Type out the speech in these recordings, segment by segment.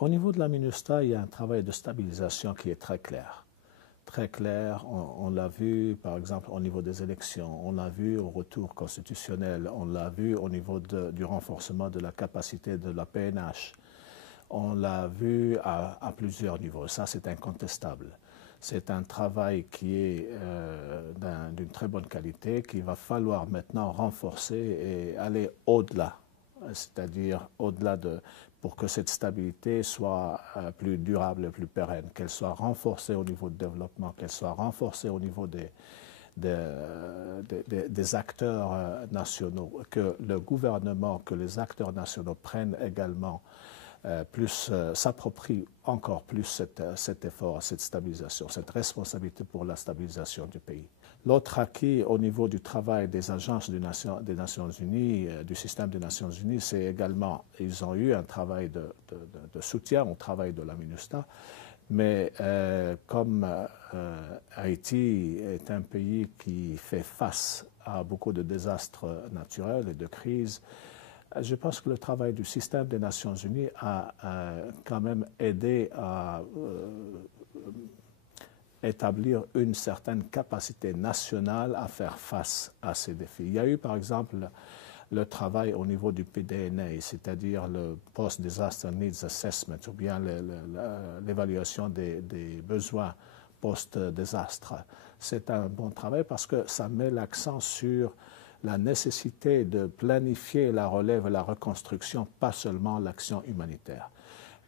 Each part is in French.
Au niveau de la MINUSTAH, il y a un travail de stabilisation qui est très clair. Très clair, on l'a vu par exemple au niveau des élections, on l'a vu au retour constitutionnel, on l'a vu au niveau du renforcement de la capacité de la PNH, on l'a vu à plusieurs niveaux, ça c'est incontestable. C'est un travail qui est d'une très bonne qualité, qu'il va falloir maintenant renforcer et aller au-delà, c'est-à-dire au-delà pour que cette stabilité soit plus durable et plus pérenne, qu'elle soit renforcée au niveau du développement, qu'elle soit renforcée au niveau des acteurs nationaux, que le gouvernement, que les acteurs nationaux prennent également s'approprient encore plus cet effort, cette stabilisation, cette responsabilité pour la stabilisation du pays. L'autre acquis au niveau du travail des agences des Nations Unies, du système des Nations Unies, c'est également, ils ont eu un travail de soutien au travail de la MINUSTAH, mais comme Haïti est un pays qui fait face à beaucoup de désastres naturels et de crises, je pense que le travail du système des Nations Unies a quand même aidé à établir une certaine capacité nationale à faire face à ces défis. Il y a eu par exemple le travail au niveau du PDNA, c'est-à-dire le Post-Disaster Needs Assessment, ou bien l'évaluation des besoins post-désastre. C'est un bon travail parce que ça met l'accent sur la nécessité de planifier la relève et la reconstruction, pas seulement l'action humanitaire.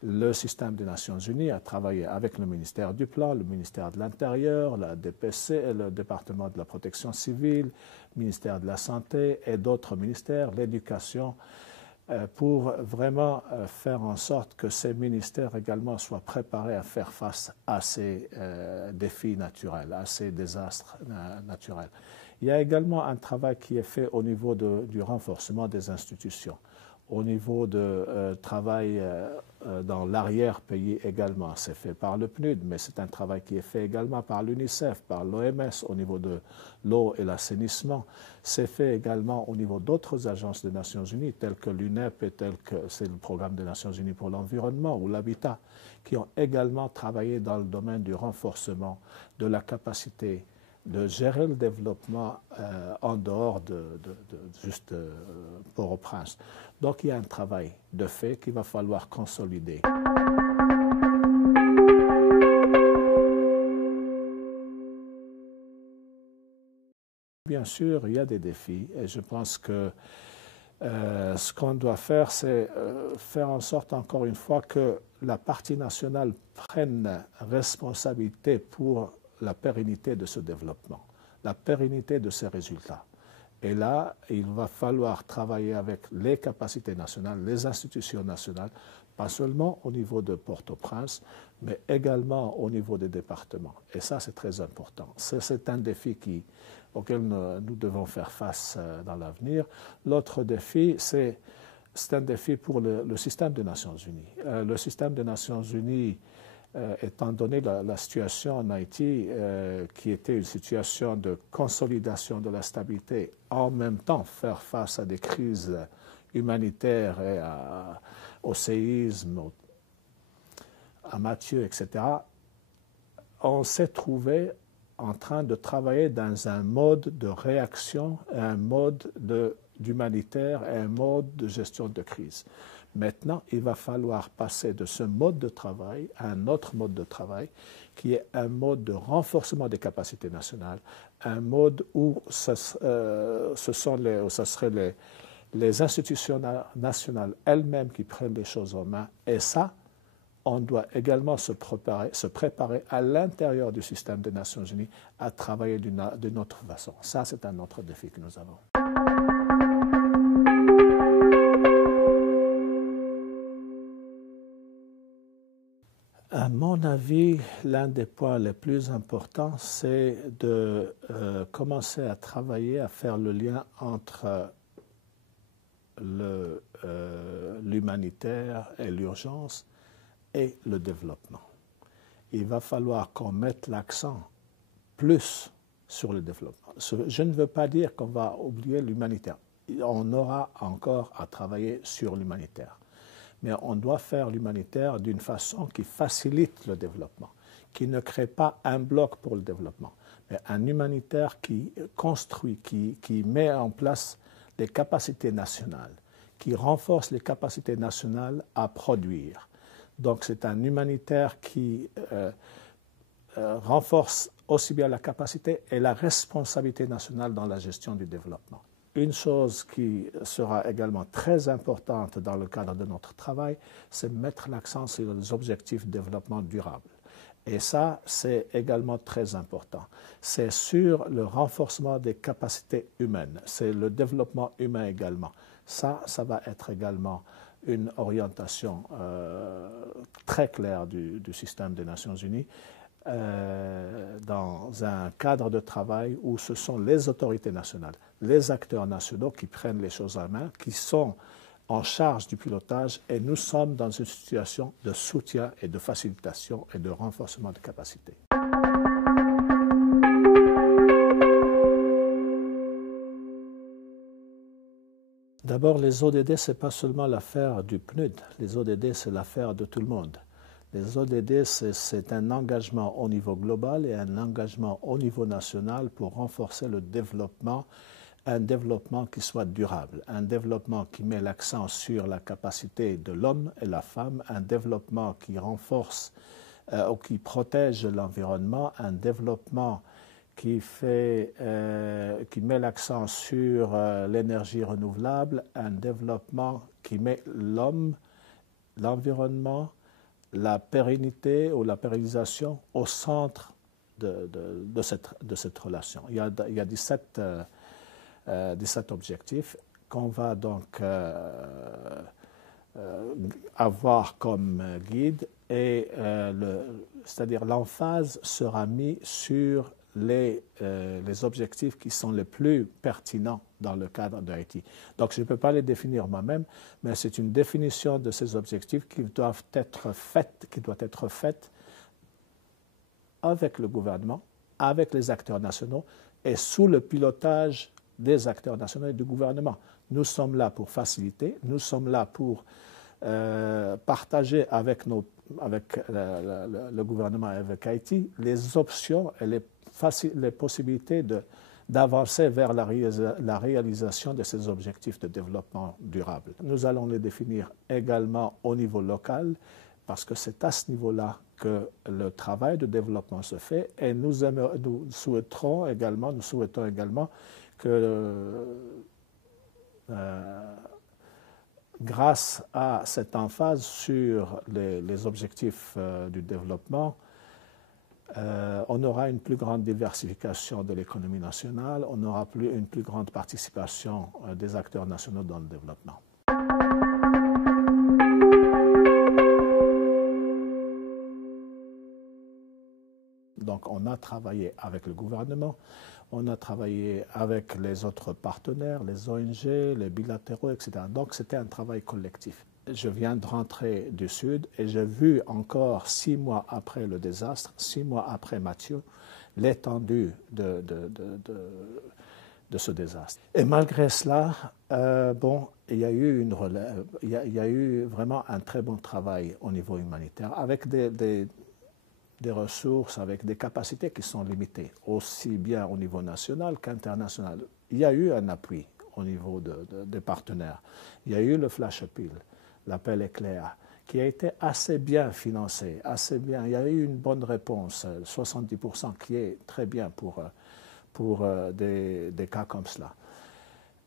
Le système des Nations Unies a travaillé avec le ministère du Plan, le ministère de l'Intérieur, la DPC, le département de la Protection civile, le ministère de la Santé et d'autres ministères, l'éducation, pour vraiment faire en sorte que ces ministères également soient préparés à faire face à ces défis naturels, à ces désastres naturels. Il y a également un travail qui est fait au niveau du renforcement des institutions, au niveau de travail dans l'arrière-pays également. C'est fait par le PNUD, mais c'est un travail qui est fait également par l'UNICEF, par l'OMS au niveau de l'eau et l'assainissement. C'est fait également au niveau d'autres agences des Nations Unies, telles que l'UNEP et telles que c'est le Programme des Nations Unies pour l'environnement ou l'habitat, qui ont également travaillé dans le domaine du renforcement de la capacité de gérer le développement en dehors de juste Port-au-Prince. Donc il y a un travail de fait qu'il va falloir consolider. Bien sûr, il y a des défis et je pense que ce qu'on doit faire, c'est faire en sorte, encore une fois, que la partie nationale prenne responsabilité pour la pérennité de ce développement, la pérennité de ces résultats. Et là, il va falloir travailler avec les capacités nationales, les institutions nationales, pas seulement au niveau de Port-au-Prince, mais également au niveau des départements. Et ça, c'est très important. C'est un défi auquel nous devons faire face dans l'avenir. L'autre défi, c'est un défi pour le système des Nations Unies. Le système des Nations Unies, étant donné la situation en Haïti, qui était une situation de consolidation de la stabilité, en même temps faire face à des crises humanitaires et au séisme, à Mathieu, etc., on s'est trouvé en train de travailler dans un mode de réaction, un mode d'humanitaire et un mode de gestion de crise. Maintenant, il va falloir passer de ce mode de travail à un autre mode de travail qui est un mode de renforcement des capacités nationales, un mode où ce seraient les institutions nationales elles-mêmes qui prennent les choses en main. Et ça, on doit également se préparer à l'intérieur du système des Nations Unies à travailler d'une autre façon. Ça, c'est un autre défi que nous avons. À mon avis, l'un des points les plus importants, c'est de commencer à travailler, à faire le lien entre l'humanitaire et l'urgence et le développement. Il va falloir qu'on mette l'accent plus sur le développement. Je ne veux pas dire qu'on va oublier l'humanitaire. On aura encore à travailler sur l'humanitaire. mais on doit faire l'humanitaire d'une façon qui facilite le développement, qui ne crée pas un bloc pour le développement, mais un humanitaire qui construit, qui met en place les capacités nationales, qui renforce les capacités nationales à produire. Donc c'est un humanitaire qui renforce aussi bien la capacité et la responsabilité nationale dans la gestion du développement. Une chose qui sera également très importante dans le cadre de notre travail, c'est mettre l'accent sur les objectifs de développement durable. Et ça, c'est également très important. C'est sur le renforcement des capacités humaines, c'est le développement humain également. Ça va être également une orientation très claire du système des Nations Unies dans un cadre de travail où ce sont les autorités nationales, les acteurs nationaux qui prennent les choses en main, qui sont en charge du pilotage, et nous sommes dans une situation de soutien et de facilitation et de renforcement de capacités. D'abord, les ODD, ce n'est pas seulement l'affaire du PNUD. Les ODD, c'est l'affaire de tout le monde. Les ODD, c'est un engagement au niveau global et un engagement au niveau national pour renforcer le développement, un développement qui soit durable, un développement qui met l'accent sur la capacité de l'homme et la femme, un développement qui renforce ou qui protège l'environnement, un développement qui met l'accent sur l'énergie renouvelable, un développement qui met l'homme, l'environnement, la pérennité ou la pérennisation au centre de cette relation. Il y a 17 objectifs qu'on va donc avoir comme guide, et c'est-à-dire l'emphase sera mise sur les objectifs qui sont les plus pertinents dans le cadre de Haïti. Donc je ne peux pas les définir moi-même, mais c'est une définition de ces objectifs qui doit être faite avec le gouvernement, avec les acteurs nationaux et sous le pilotage des acteurs nationaux et du gouvernement. Nous sommes là pour faciliter, nous sommes là pour partager avec le gouvernement et avec Haïti les options et les possibilités d'avancer vers la réalisation de ces objectifs de développement durable. Nous allons les définir également au niveau local, parce que c'est à ce niveau-là que le travail de développement se fait, et nous souhaitons également que grâce à cette emphase sur les objectifs du développement, on aura une plus grande diversification de l'économie nationale, on aura une plus grande participation des acteurs nationaux dans le développement. Donc on a travaillé avec le gouvernement, on a travaillé avec les autres partenaires, les ONG, les bilatéraux, etc. Donc c'était un travail collectif. Je viens de rentrer du Sud et j'ai vu encore 6 mois après le désastre, 6 mois après Mathieu, l'étendue de ce désastre. Et malgré cela, il y a eu il y a eu vraiment un très bon travail au niveau humanitaire, avec des ressources, avec des capacités qui sont limitées, aussi bien au niveau national qu'international. Il y a eu un appui au niveau des partenaires. Il y a eu le Flash Appeal, l'appel éclair, qui a été assez bien financé, assez bien. Il y a eu une bonne réponse, 70%, qui est très bien pour des cas comme cela.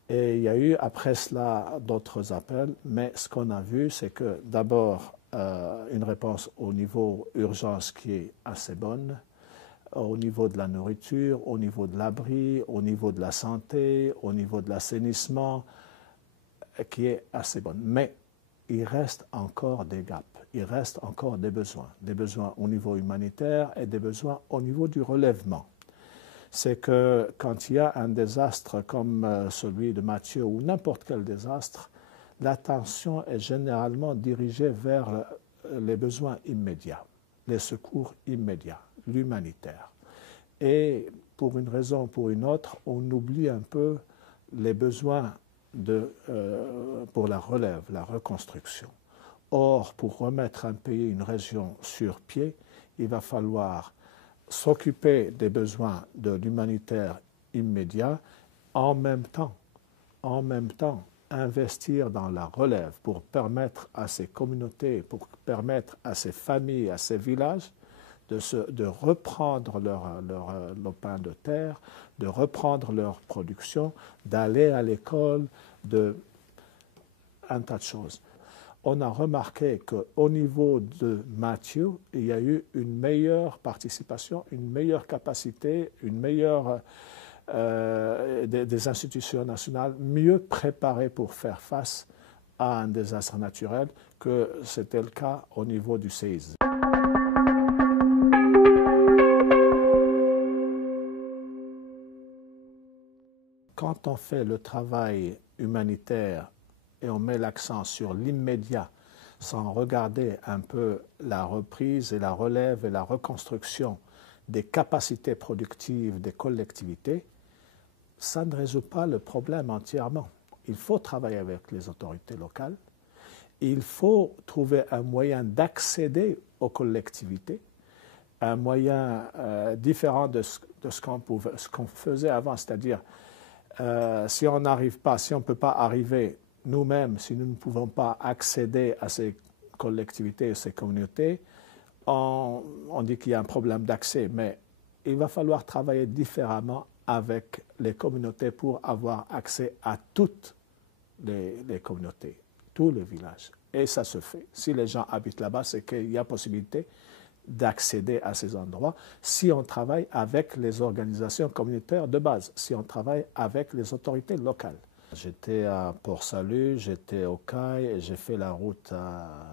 Et il y a eu après cela d'autres appels, mais ce qu'on a vu, c'est que d'abord, une réponse au niveau urgence qui est assez bonne, au niveau de la nourriture, au niveau de l'abri, au niveau de la santé, au niveau de l'assainissement, qui est assez bonne. Mais il reste encore des gaps, il reste encore des besoins au niveau humanitaire et des besoins au niveau du relèvement. C'est que quand il y a un désastre comme celui de Mathieu ou n'importe quel désastre, l'attention est généralement dirigée vers les besoins immédiats, les secours immédiats, l'humanitaire. Et pour une raison ou pour une autre, on oublie un peu les besoins pour la relève, la reconstruction. Or, pour remettre un pays, une région sur pied, il va falloir s'occuper des besoins de l'humanitaire immédiat, en même temps, investir dans la relève pour permettre à ces communautés, pour permettre à ces familles, à ces villages de reprendre leur lopin de terre, de reprendre leur production, d'aller à l'école, un tas de choses. On a remarqué qu'au niveau de Matthew, il y a eu une meilleure participation, une meilleure capacité, une meilleure des institutions nationales mieux préparées pour faire face à un désastre naturel que c'était le cas au niveau du séisme. Quand on fait le travail humanitaire et on met l'accent sur l'immédiat, sans regarder un peu la reprise et la relève et la reconstruction des capacités productives des collectivités, ça ne résout pas le problème entièrement. Il faut travailler avec les autorités locales, il faut trouver un moyen d'accéder aux collectivités, un moyen différent de ce qu'on faisait avant, c'est-à-dire si on n'arrive pas, si on ne peut pas arriver nous-mêmes, si nous ne pouvons pas accéder à ces collectivités et ces communautés, on dit qu'il y a un problème d'accès, mais il va falloir travailler différemment avec les communautés pour avoir accès à toutes les communautés, tous les villages. Et ça se fait. Si les gens habitent là-bas, c'est qu'il y a possibilité d'accéder à ces endroits si on travaille avec les organisations communautaires de base, si on travaille avec les autorités locales. J'étais à Port-Salut, j'étais au Cail et j'ai fait la route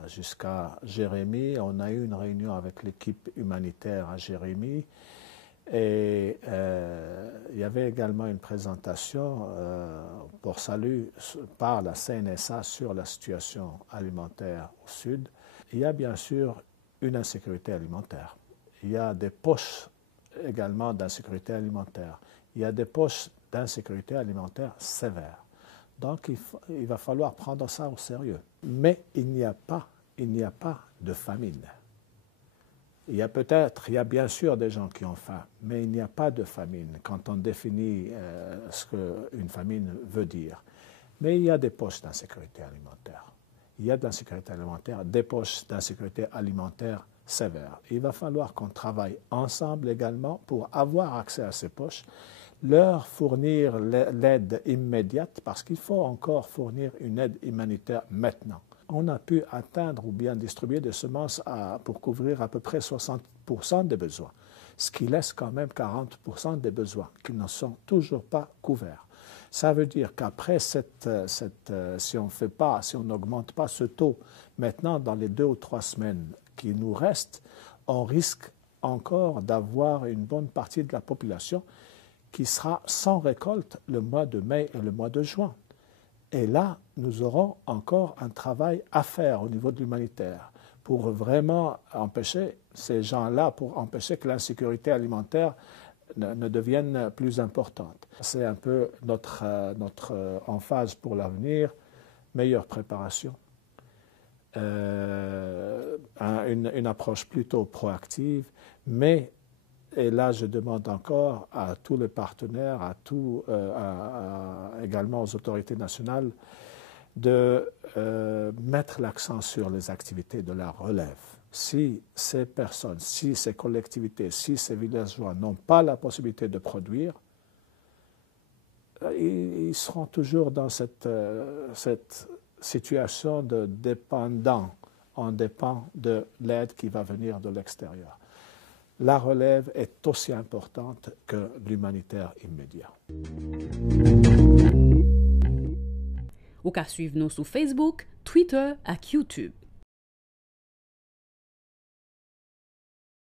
jusqu'à Jérémie. On a eu une réunion avec l'équipe humanitaire à Jérémie et il y avait également une présentation Port-Salut par la CNSA sur la situation alimentaire au sud. Il y a bien sûr une insécurité alimentaire. Il y a des poches également d'insécurité alimentaire. Il y a des poches d'insécurité alimentaire sévères. Donc il va falloir prendre ça au sérieux. Mais il n'y a pas de famine. Il y a bien sûr des gens qui ont faim, mais il n'y a pas de famine quand on définit ce qu'une famine veut dire. Mais il y a des poches d'insécurité alimentaire. Il y a de l'insécurité alimentaire, des poches d'insécurité alimentaire sévères. Il va falloir qu'on travaille ensemble également pour avoir accès à ces poches, leur fournir l'aide immédiate, parce qu'il faut encore fournir une aide humanitaire maintenant. On a pu atteindre ou bien distribuer des semences pour couvrir à peu près 60% des besoins, ce qui laisse quand même 40% des besoins qui ne sont toujours pas couverts. Ça veut dire qu'après si on n'augmente pas ce taux maintenant dans les 2 ou 3 semaines qui nous restent, on risque encore d'avoir une bonne partie de la population qui sera sans récolte le mois de mai et le mois de juin. Et là, nous aurons encore un travail à faire au niveau de l'humanitaire pour vraiment empêcher ces gens-là, pour empêcher que l'insécurité alimentaire ne devienne plus importante. C'est un peu notre emphase pour l'avenir, meilleure préparation, une approche plutôt proactive, mais et là, je demande encore à tous les partenaires, également aux autorités nationales, de mettre l'accent sur les activités de la relève. Si ces personnes, si ces collectivités, si ces villageois n'ont pas la possibilité de produire, ils seront toujours dans cette situation de dépendant. On dépend de l'aide qui va venir de l'extérieur. La relève est aussi importante que l'humanitaire immédiat. Ou ka suiv nou sou Facebook, Twitter ak YouTube.